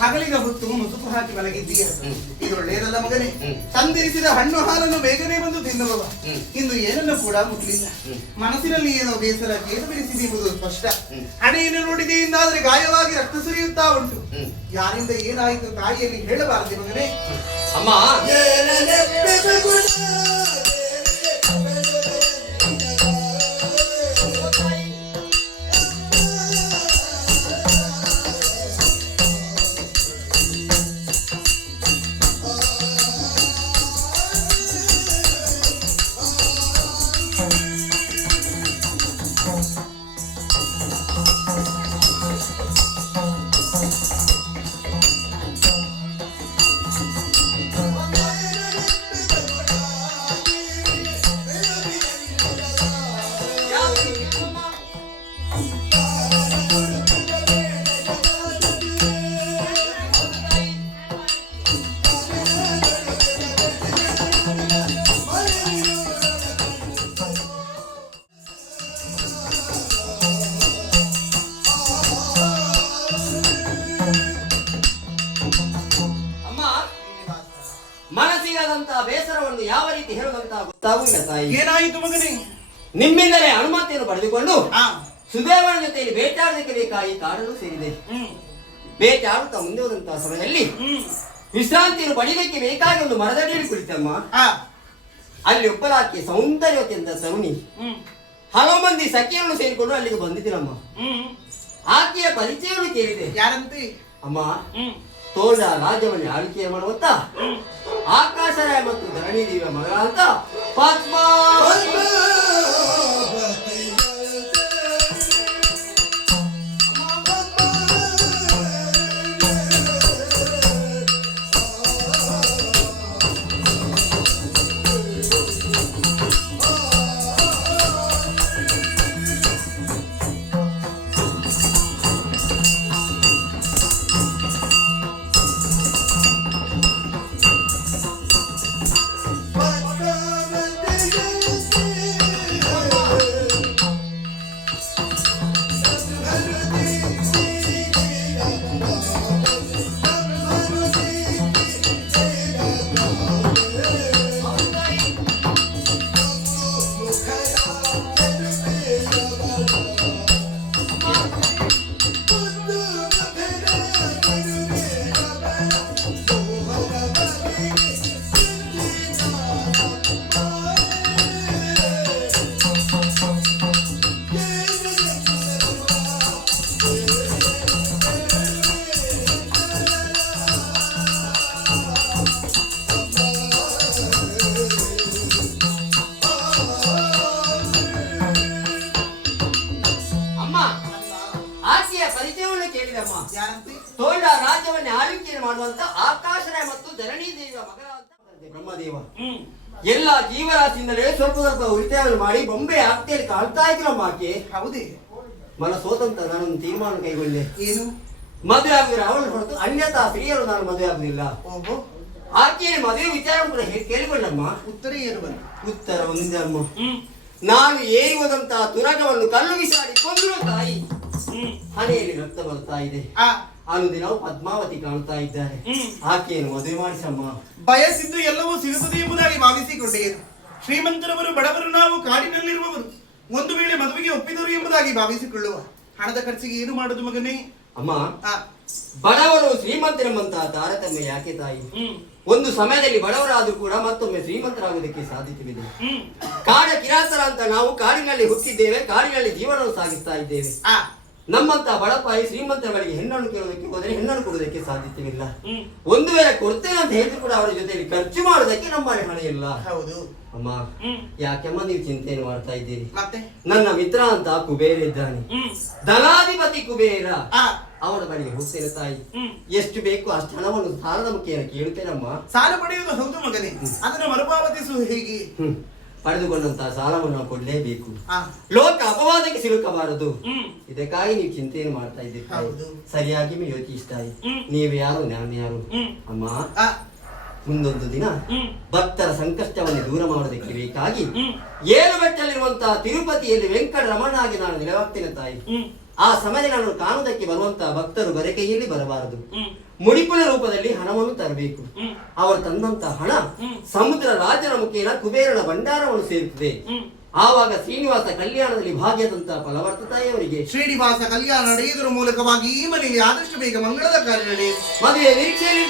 ಹಗಲಿನ ಹೊತ್ತು ಮುಸುಕು ಹಾಕಿ ಮಲಗಿದ್ದೀಯ, ಇದು ಒಳ್ಳೆಯದಲ್ಲ ಮಗನೇ. ತಂದಿರಿಸಿದ ಹಣ್ಣು ಹಾಲನ್ನು ಬೇಗನೆ ಬಂದು ತಿನ್ನುವವ ಇಂದು ಏನನ್ನು ಕೂಡ ಮುಟ್ಲಿಲ್ಲ. ಮನಸ್ಸಿನಲ್ಲಿ ಏನೋ ಬೇಸರ ಕೇದು ಬೆರೆಸಿದೆ ಎಂಬುದು ಸ್ಪಷ್ಟ. ಹಣೆಯನ್ನು ನೋಡಿದೆ ಎಂದಾದ್ರೆ ಗಾಯವಾಗಿ ರಕ್ತ ಸುರಿಯುತ್ತಾ ಉಂಟು. ಯಾರಿಂದ ಏನಾಯಿತು ತಾಯಿಯಲ್ಲಿ ಹೇಳಬಾರದೆ ಮಗನೇ. ಅಮ್ಮ ಮನಸ್ಸಿಗಾದಂತಹ ಬೇಸರವನ್ನು ಯಾವ ರೀತಿ ಹೇಳುವಂತ ಗೊತ್ತಾಗುವುದಿಲ್ಲ ತಾಯಿ. ಏನಾಯಿತು ಮಗನೇ? ನಿಮ್ಮಿಂದಲೇ ಅನುಮತಿಯನ್ನು ಪಡೆದುಕೊಂಡು ಸುದೇವನ ಜೊತೆಯಲ್ಲಿ ಬೇಟಾಡಲಿಕ್ಕೆ ಬೇಕಾಗಿ ಕಾಡಲು ಸೇರಿದೆ. ಬೇಟಾಡುತ್ತಾ ಮುಂದೆ ಹೋದಂತಹ ಸಮಯದಲ್ಲಿ ವಿಶ್ರಾಂತಿಯನ್ನು ಪಡೆಯಲಿಕ್ಕೆ ಬೇಕಾಗಿ ಒಂದು ಮರದಡಿಯಲ್ಲಿ ಕುಳಿತಮ್ಮ. ಅಲ್ಲಿ ಒಬ್ಬರಾಕಿ ಸೌಂದರ್ಯವತಿಯಿಂದ ತರುಣಿ ಹಲವು ಮಂದಿ ಸಖಿಯನ್ನು ಸೇರಿಕೊಂಡು ಅಲ್ಲಿಗೆ ಬಂದಿದ್ದೀರಮ್ಮ. ಆಕೆಯ ಪರಿಚಯವನ್ನು ಕೇಳಿದೆ. ಯಾರಂತೆ? ಅಮ್ಮ, ತೋಳ ರಾಜ್ಯವನ್ನು ಆಳ್ವಿಕೆ ಮಾಡುವಂತ ಆಕಾಶರಾಯ ಮತ್ತು ಧರಣಿ ದೇವಿಯ ಮಗಳಾದಂತ ಪದ್ಮಾ. ತೋಳ ರಾಜ್ಯವನ್ನು ಆಳ್ವಿಕೆ ಮಾಡುವಂತ ಆಕಾಶರಾಯ ಮತ್ತು ಧರಣಿ ದೇವಿಯ ಮಗಳಾದಂತ ಬ್ರಹ್ಮದೇವ ಎಲ್ಲ ಜೀವರಾಶಿಯಿಂದಲೇ ಸ್ವಲ್ಪ ಸ್ವಲ್ಪ ಉಳಿತಾಯವನ್ನು ಮಾಡಿ ಬೊಂಬೆ ಆಗ್ತೇಳಿ ಕಾಣ್ತಾ ಇದ್ರಮ್ಮ. ಆಕೆ ಹೌದೇ? ಮನ ಸೋತಂತ ನಾನೊಂದು ತೀರ್ಮಾನ ಕೈಗೊಂಡೆ. ಏನು? ಮದುವೆ ಆಗಿದ್ರೆ ಅವಳು ಹೊರತು ಅನ್ಯತಾ ಸ್ತ್ರೀಯರು ನಾನು ಮದುವೆ ಆಗುದಿಲ್ಲ. ಆಕೆಯ ಮದುವೆ ವಿಚಾರ ಕೂಡ ಕೇಳಿಕೊಂಡಮ್ಮ. ಉತ್ತರ ಏನು ಬಂತು? ಉತ್ತರ ಒಂದೇ ಅಮ್ಮ. ನಾನು ಏರುವುದಂತಹ ತುರಗವನ್ನು ಕಲ್ಲು ಬಿಸಾಡಿ ಕೊಂದ್ರು ತಾಯಿ. ಹಣೆಯಲ್ಲಿ ರಕ್ತ ಬರ್ತಾ ಇದೆ. ಅನುದಿನವು ಪದ್ಮಾವತಿ ಕಾಣ್ತಾ ಇದ್ದಾರೆ. ಆಕೆಯನ್ನು ಮದುವೆ ಮಾಡಿಸಮ್ಮ. ಬಯಸಿದ್ದು ಎಲ್ಲವೂ ಸಿಗುತ್ತದೆ ಎಂಬುದಾಗಿ ಭಾವಿಸಿಕೊಂಡೇನು. ಶ್ರೀಮಂತರವರು ಬಡವರು ನಾವು ಕಾಡಿನಲ್ಲಿರುವವರು ಒಂದು ವೇಳೆ ಮದುವೆಗೆ ಒಪ್ಪಿದರು ಎಂಬುದಾಗಿ ಭಾವಿಸಿಕೊಳ್ಳುವ. ಹಣದ ಖರ್ಚಿಗೆ ಏನು ಮಾಡುದು ಮಗನೇ? ಅಮ್ಮ, ಬಡವರು ಶ್ರೀಮಂತರೆಂಬಂತಹ ತಾರತಮ್ಯ ಯಾಕೆ ತಾಯಿ? ಒಂದು ಸಮಯದಲ್ಲಿ ಬಡವರಾದ್ರೂ ಕೂಡ ಮತ್ತೊಮ್ಮೆ ಶ್ರೀಮಂತರಾಗುವುದಕ್ಕೆ ಸಾಧ್ಯತೆವಿದೆ. ಕಾಡ ಕಿರಾತರ ಅಂತ ನಾವು ಕಾಡಿನಲ್ಲಿ ಹುಟ್ಟಿದ್ದೇವೆ, ಕಾಡಿನಲ್ಲಿ ಜೀವನವನ್ನು ಸಾಗಿಸ್ತಾ ಇದ್ದೇವೆ. ನಮ್ಮಂತ ಬಡಪಾಯಿ ಶ್ರೀಮಂತಗಳಿಗೆ ಹೆಣ್ಣನ್ನು ಕೇಳೋದಕ್ಕೆ ಹೋದರೆ ಹೆಣ್ಣನ್ನು ಕೊಡುವುದಕ್ಕೆ ಸಾಧ್ಯತೆವಿಲ್ಲ. ಒಂದು ವೇಳೆ ಕೊಡ್ತೇನೆ ಅಂತ ಹೇಳಿದ್ರು ಕೂಡ ಅವರ ಜೊತೆಯಲ್ಲಿ ಖರ್ಚು ಮಾಡುವುದಕ್ಕೆ ನಮ್ಮಲ್ಲಿ ಹಣ ಇಲ್ಲ. ಹೌದು ಅಮ್ಮ, ಯಾಕೆಮ್ಮ ನೀವು ಚಿಂತೆಯನ್ನು ಮಾಡ್ತಾ ಇದ್ದೀರಿ? ಮತ್ತೆ ನನ್ನ ಮಿತ್ರ ಅಂತ ಕುಬೇರ ಇದ್ದಾನೆ, ಧನಾಧಿಪತಿ ಕುಬೇರ. ಅವರ ಬಳಿಗೆ ಹೋಗ್ತೇನೆ ತಾಯಿ. ಎಷ್ಟು ಬೇಕು ಅಷ್ಟು ಹಣವನ್ನು ಸಾಲದ ಮುಖೇನ ಕೇಳ್ತೇನಮ್ಮ. ಸಾಲ ಪಡೆಯುವುದು ಹೌದು ಮಗನೇ, ಅದನ್ನು ಮರುಪಾವತಿಸುವುದು ಹೇಗೆ? ಪಡೆದುಕೊಂಡಂತಹ ಸಾಲವನ್ನು ನಾವು ಕೊಡ್ಲೇಬೇಕು. ಲೋಕ ಅಪವಾದಕ್ಕೆ ಸಿಲುಕಬಾರದು. ಇದಕ್ಕಾಗಿ ನೀವು ಚಿಂತೆಯನ್ನು ಮಾಡ್ತಾ ಇದ್ದೀರಿ. ಸರಿಯಾಗಿ ಯೋಚಿಸ್ತಾ ಇದ್ದೀರಿ. ನೀವು ಯಾರು, ನಾನು ಯಾರು? ಅಮ್ಮ, ಮುಂದೊಂದು ದಿನ ಭಕ್ತರ ಸಂಕಷ್ಟವನ್ನು ದೂರ ಮಾಡುವುದಕ್ಕೆ ಬೇಕಾಗಿ ಏಳು ಬೆಟ್ಟಲ್ಲಿರುವಂತಹ ತಿರುಪತಿಯಲ್ಲಿ ವೆಂಕಟರಮಣನಾಗಿ ನಾನು ನೆಲೆವಾಗ್ತೇನೆ ತಾಯಿ. ಆ ಸಮಯದಲ್ಲಿ ನಾನು ಕಾಣುವುದಕ್ಕೆ ಬರುವಂತಹ ಭಕ್ತರು ಬರಕೈಯಲ್ಲಿ ಬರಬಾರದು, ಮುಡಿಪುಳ ರೂಪದಲ್ಲಿ ಹಣವನ್ನು ತರಬೇಕು. ಅವರು ತಂದಂತಹ ಹಣ ಸಮುದ್ರ ರಾಜನ ಮುಖೇನ ಕುಬೇರನ ಭಂಡಾರವನ್ನು ಸೇರುತ್ತದೆ. ಆವಾಗ ಶ್ರೀನಿವಾಸ ಕಲ್ಯಾಣದಲ್ಲಿ ಭಾಗ್ಯದಂತಹ ಫಲವರ್ತ ತಾಯಿಯವರಿಗೆ ಶ್ರೀನಿವಾಸ ಕಲ್ಯಾಣ ನಡೆಯುವುದರ ಮೂಲಕವಾಗಿ ಈ ಮನೆಯಲ್ಲಿ ಆದಷ್ಟು ಬೇಗ ಮಂಗಳದ ಕಾರ್ಯ ನಡೆಯುವುದು. ಮದುವೆ ನಿರೀಕ್ಷೆಯಲ್ಲಿ